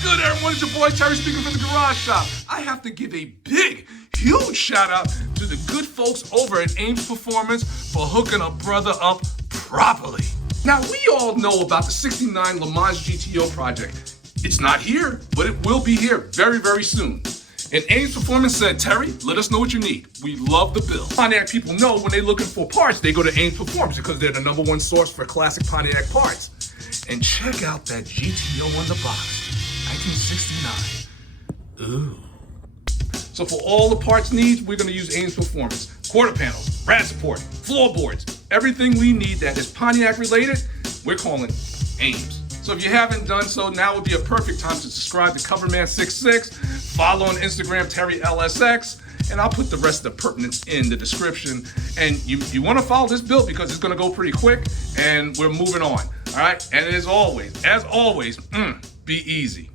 What's good, everyone? It's your boy Terry speaking from the Garage Shop. I have to give a big, huge shout out to the good folks over at Ames Performance for hooking a brother up properly. Now, we all know about the 69 LeMans GTO project. It's not here, but it will be here very, very soon. And Ames Performance said, Terry, let us know what you need. We love the bill. Pontiac people know when they're looking for parts, they go to Ames Performance because they're the #1 source for classic Pontiac parts. And check out that GTO on the box, 1969. Ooh. So for all the parts needs, we're gonna use Ames Performance. Quarter panels, rad support, floorboards, everything we need that is Pontiac related, we're calling Ames. So if you haven't done so, now would be a perfect time to subscribe to Coverman66, follow on Instagram, TerryLSX, and I'll put the rest of the pertinence in the description. And you wanna follow this build because it's gonna go pretty quick and we're moving on, all right? And as always, be easy.